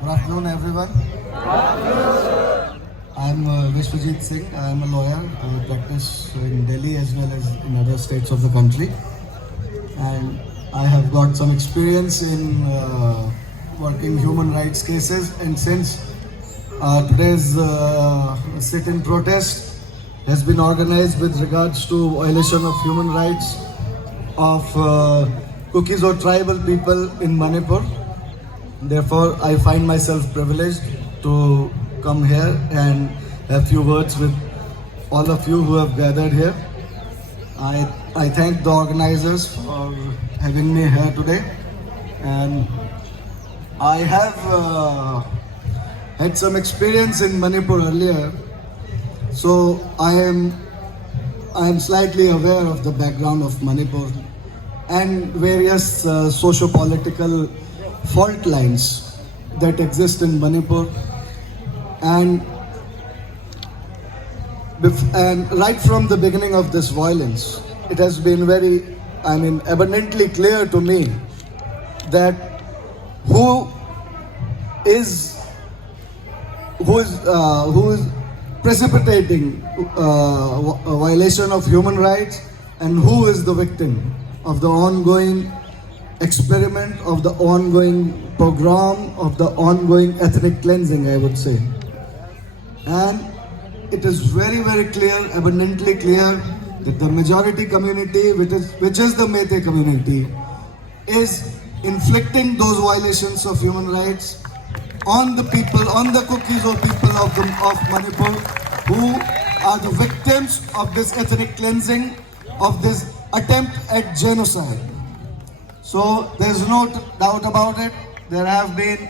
Good afternoon, everyone. I'm Bishwajit Singh. I'm a lawyer. I practice in Delhi as well as in other states of the country. And I have got some experience in working human rights cases. And since today's sit-in protest has been organized with regards to violation of human rights of Kukis or tribal people in Manipur, therefore, I find myself privileged to come here and have few words with all of you who have gathered here. I thank the organizers for having me here today, and I have had some experience in Manipur earlier, so I am slightly aware of the background of Manipur and various socio-political fault lines that exist in Manipur, and right from the beginning of this violence, it has been very, abundantly clear to me that who is precipitating a violation of human rights and who is the victim of the ongoing experiment, of the ongoing pogrom, of the ongoing ethnic cleansing, I would say. And it is very, very clear, abundantly clear, that the majority community, which is the 𝖲𝗫 community, is inflicting those violations of human rights on the people, on the Kukis or people of Manipur, who are the victims of this ethnic cleansing, of this attempt at genocide. So there's no doubt about it. There have been,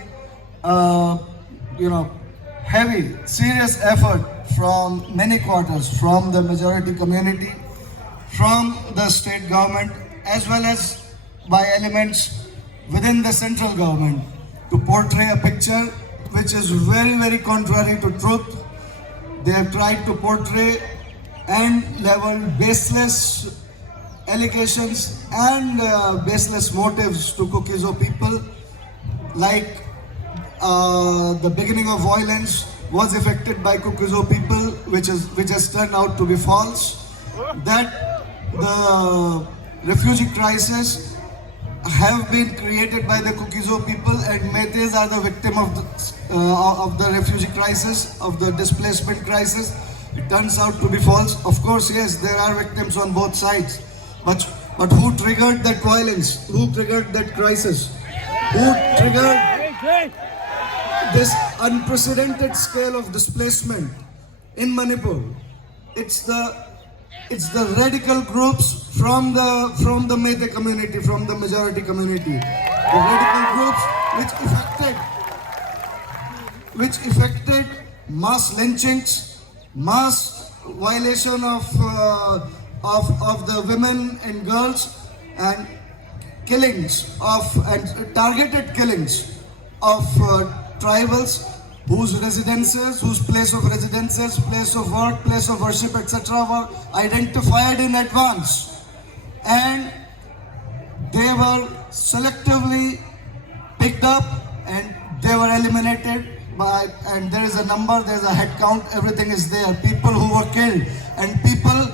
heavy, serious effort from many quarters, from the majority community, from the state government, as well as by elements within the central government, to portray a picture which is very, very contrary to truth. They have tried to portray and level baseless allegations and baseless motives to Kukizo people, like the beginning of violence was affected by Kukizo people, which has turned out to be false. That the refugee crisis have been created by the Kukizo people, and 𝖲𝗫s are the victim of the refugee crisis, of the displacement crisis. It turns out to be false. Of course, yes, there are victims on both sides. But who triggered that violence? Who triggered that crisis? Who triggered this unprecedented scale of displacement in Manipur? It's the radical groups from the 𝖲𝗫 community, from the majority community. The radical groups which affected mass lynchings, mass violation of the women and girls, and killings and targeted killings of tribals whose residences, whose place of residences, place of work, place of worship, etc. were identified in advance, and they were selectively picked up and they were eliminated by, and there is a number, there is a head count, everything is there. People who were killed and people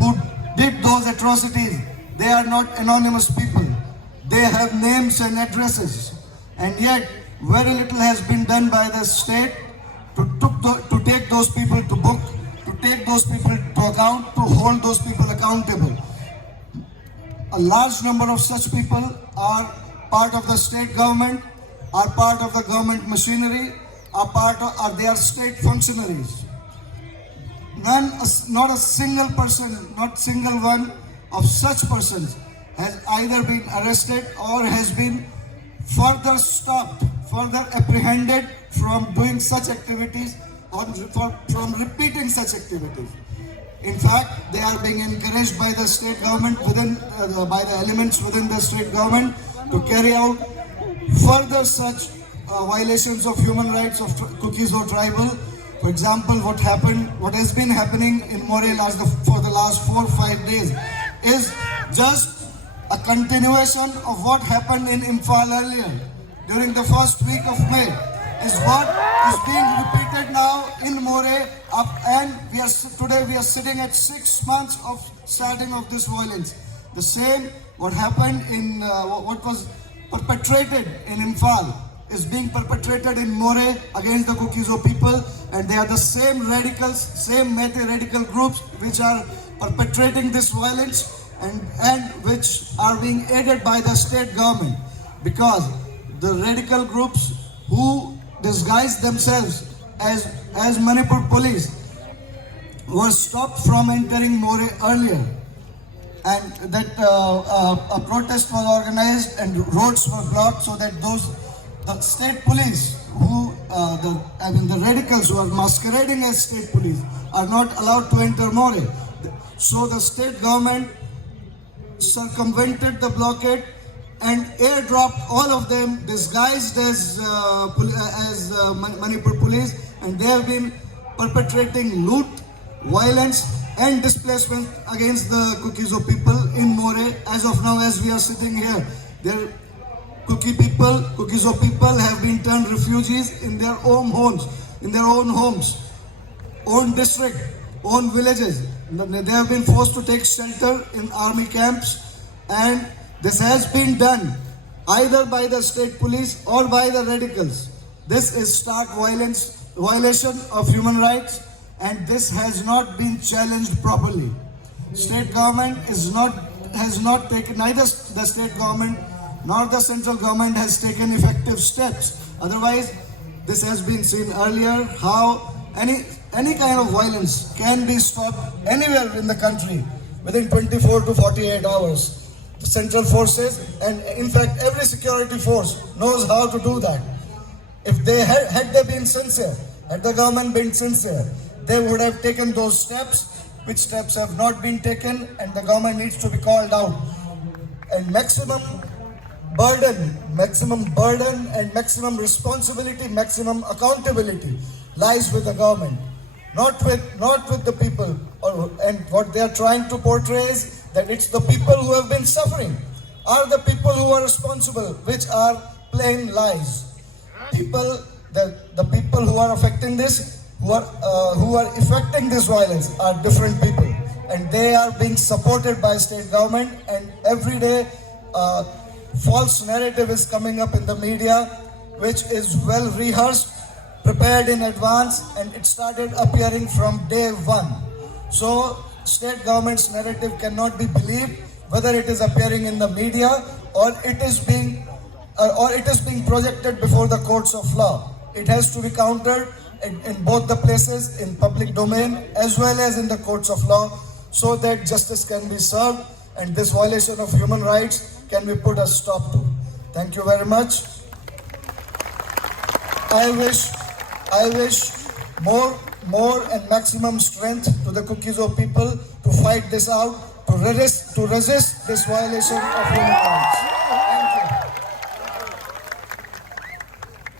who did those atrocities, they are not anonymous people. They have names and addresses, and yet very little has been done by the state to take those people to book, to take those people to account, to hold those people accountable. A large number of such people are part of the state government, are part of the government machinery, they are state functionaries. Not a single person, not single one of such persons has either been arrested or has been further stopped, further apprehended from doing such activities or from repeating such activities. In fact, they are being encouraged by the state government, by the elements within the state government, to carry out further such violations of human rights of Kukis or tribal. For example, what has been happening in 𝖲𝗫 for the last 4 or 5 days is just a continuation of what happened in Imphal earlier. During the first week of May, what is being repeated now in 𝗤𝗫, and today we are sitting at 6 months of starting of this violence. The same what happened in what was perpetrated in Imphal is being perpetrated in 𝗤𝗫 against the 𝖲𝗫𝗫 people, and they are the same radicals, same radical groups which are perpetrating this violence and which are being aided by the state government, because the radical groups who disguise themselves as Manipur police were stopped from entering 𝗤𝗫 earlier, and that a protest was organized and roads were blocked so that the state police the radicals who are masquerading as state police are not allowed to enter 𝗤𝗫. So the state government circumvented the blockade and airdropped all of them disguised as Manipur police, and they have been perpetrating loot, violence and displacement against the 𝗲𝗫𝗫 people in 𝗤𝗫. As of now, as we are sitting here, their 𝗲𝗫𝗫 people have been turned refugees in their own homes, own district, own villages. They have been forced to take shelter in army camps, and this has been done either by the state police or by the radicals. This is stark violation of human rights, and this has not been challenged properly. State government has not taken, neither the state government nor the central government has taken effective steps. Otherwise, this has been seen earlier how any kind of violence can be stopped anywhere in the country within 24 to 48 hours. The central forces and in fact every security force knows how to do that. If they had they been sincere, had the government been sincere, they would have taken those steps, which steps have not been taken, and the government needs to be called out. And maximum burden and maximum responsibility, maximum accountability lies with the government, not with the people. And what they are trying to portray is that it's the people who have been suffering are the people who are responsible, which are plain lies. The people who are affecting this, who are effecting this violence are different people, and they are being supported by state government, and every day false narrative is coming up in the media, which is well rehearsed, prepared in advance, and it started appearing from day one. So state government's narrative cannot be believed, whether it is appearing in the media or it is being projected before the courts of law. It has to be countered in both the places, in public domain as well as in the courts of law, so that justice can be served and this violation of human rights can be put a stop to. Thank you very much. I wish more and maximum strength to the 𝗲𝗫𝗫 people to fight this out, to resist this violation of human rights. Thank you.